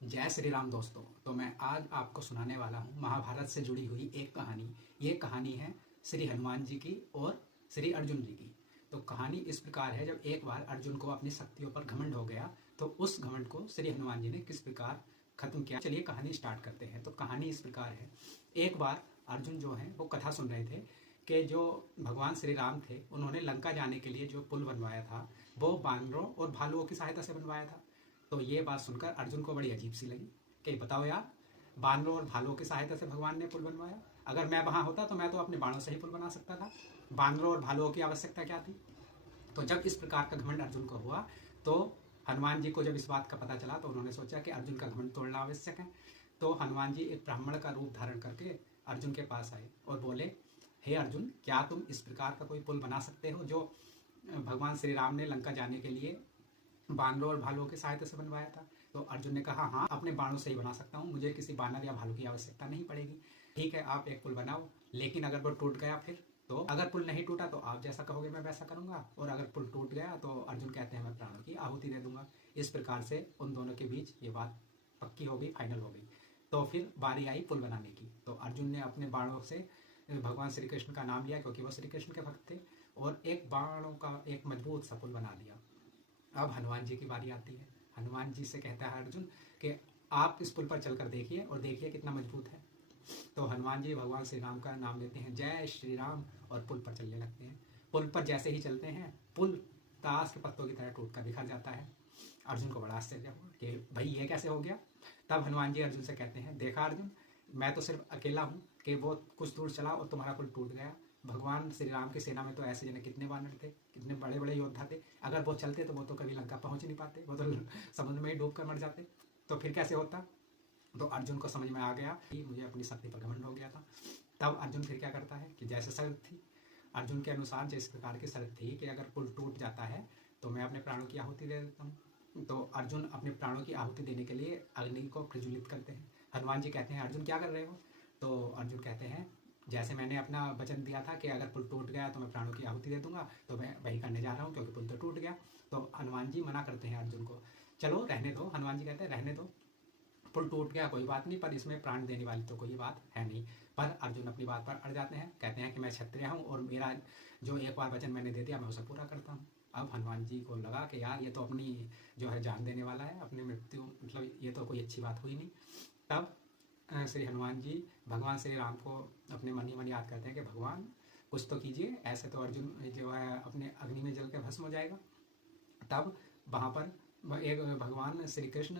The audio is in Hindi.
जय श्री राम दोस्तों। तो मैं आज आपको सुनाने वाला हूँ महाभारत से जुड़ी हुई एक कहानी। ये कहानी है श्री हनुमान जी की और श्री अर्जुन जी की। तो कहानी इस प्रकार है, जब एक बार अर्जुन को अपनी शक्तियों पर घमंड हो गया तो उस घमंड को श्री हनुमान जी ने किस प्रकार खत्म किया। चलिए कहानी स्टार्ट करते हैं। तो कहानी इस प्रकार है, एक बार अर्जुन जो है वो कथा सुन रहे थे कि जो भगवान श्री राम थे उन्होंने लंका जाने के लिए जो पुल बनवाया था वो बानरों और भालुओं की सहायता से बनवाया था। तो ये बात सुनकर अर्जुन को बड़ी अजीब सी लगी कि बताओ यार, बानरों और भालुओं की सहायता से भगवान ने पुल बनवाया। अगर मैं वहां होता तो मैं तो अपने बाणों से ही पुल बना सकता था। बानरों और भालुओं की आवश्यकता क्या थी। तो जब इस प्रकार का घमंड अर्जुन को हुआ तो हनुमान जी को जब इस बात का पता चला तो उन्होंने सोचा कि अर्जुन का घमंड तोड़ना आवश्यक है। तो हनुमान जी एक ब्राह्मण का रूप धारण करके अर्जुन के पास आए और बोले, हे अर्जुन, क्या तुम इस प्रकार का कोई पुल बना सकते हो जो भगवान श्री राम ने लंका जाने के लिए बानरों और भालुओं की सहायता से बनवाया था। तो अर्जुन ने कहा, हाँ, अपने बाणों से ही बना सकता हूँ, मुझे किसी बानर या भालू की आवश्यकता नहीं पड़ेगी। ठीक है, आप एक पुल बनाओ, लेकिन अगर वो टूट गया फिर? तो अगर पुल नहीं टूटा तो आप जैसा कहोगे मैं वैसा करूंगा, और अगर पुल टूट गया तो अर्जुन कहते हैं मैं प्राणों की आहुति दे दूंगा। इस प्रकार से उन दोनों के बीच ये बात पक्की हो गई, फाइनल हो गई। तो फिर बारी आई पुल बनाने की। तो अर्जुन ने अपने बाणों से भगवान श्री कृष्ण का नाम लिया, क्योंकि वो श्री कृष्ण के भक्त थे, और एक बाणों का एक मजबूत सा पुल बना दिया। अब हनुमान जी की बारी आती है। हनुमान जी से कहता है अर्जुन कि आप इस पुल पर चलकर देखिए और देखिए कितना मजबूत है। तो हनुमान जी भगवान श्री राम का नाम लेते हैं, जय श्री राम, और पुल पर चलने लगते हैं। पुल पर जैसे ही चलते हैं पुल ताश के पत्तों की तरह टूट कर बिखर जाता है। अर्जुन को बड़ा आश्चर्य हुआ कि भाई ये कैसे हो गया। तब हनुमान जी अर्जुन से कहते हैं, देखा अर्जुन, मैं तो सिर्फ अकेला हूँ कि वो कुछ दूर चला और तुम्हारा पुल टूट गया। भगवान श्री राम की सेना में तो ऐसे जने कितने वानर थे, कितने बड़े बड़े योद्धा थे। अगर वो चलते तो वो तो कभी लंका पहुंच नहीं पाते, वो तो समुद्र में ही डूब कर मर जाते। तो फिर कैसे होता। तो अर्जुन को समझ में आ गया कि मुझे अपनी शक्ति पर घमंड हो गया था। तब अर्जुन फिर क्या करता है कि जैसे शर्त थी अर्जुन के अनुसार, जिस प्रकार की शर्त थी कि अगर पुल टूट जाता है तो मैं अपने प्राणों की आहुति दे देता हूँ। तो अर्जुन अपने प्राणों की आहुति देने के लिए अग्नि को प्रज्वलित करते हैं। हनुमान जी कहते हैं, अर्जुन क्या कर रहे हो। तो अर्जुन कहते हैं, जैसे मैंने अपना वचन दिया था कि अगर पुल टूट गया तो मैं प्राणों की आहुति दे दूंगा, तो मैं वही करने जा रहा हूँ, क्योंकि पुल तो टूट गया। तो हनुमान जी मना करते हैं अर्जुन को, चलो रहने दो। हनुमान जी कहते हैं रहने दो, पुल टूट गया कोई बात नहीं, पर इसमें प्राण देने वाली तो कोई बात है नहीं। पर अर्जुन अपनी बात पर अड़ जाते हैं, कहते हैं कि मैं क्षत्रिय हूँ और मेरा जो एक बार वचन मैंने दे दिया मैं उसे पूरा करता हूँ। अब हनुमान जी को लगा कि यार ये तो अपनी जो है जान देने वाला है, अपनी मृत्यु, मतलब ये तो कोई अच्छी बात हुई नहीं। तब श्री हनुमान जी भगवान श्री राम को अपने मन ही मन याद करते हैं कि भगवान कुछ तो कीजिए, ऐसे तो अर्जुन जो है अपने अग्नि में जल के भस्म हो जाएगा। तब वहाँ पर एक भगवान श्री कृष्ण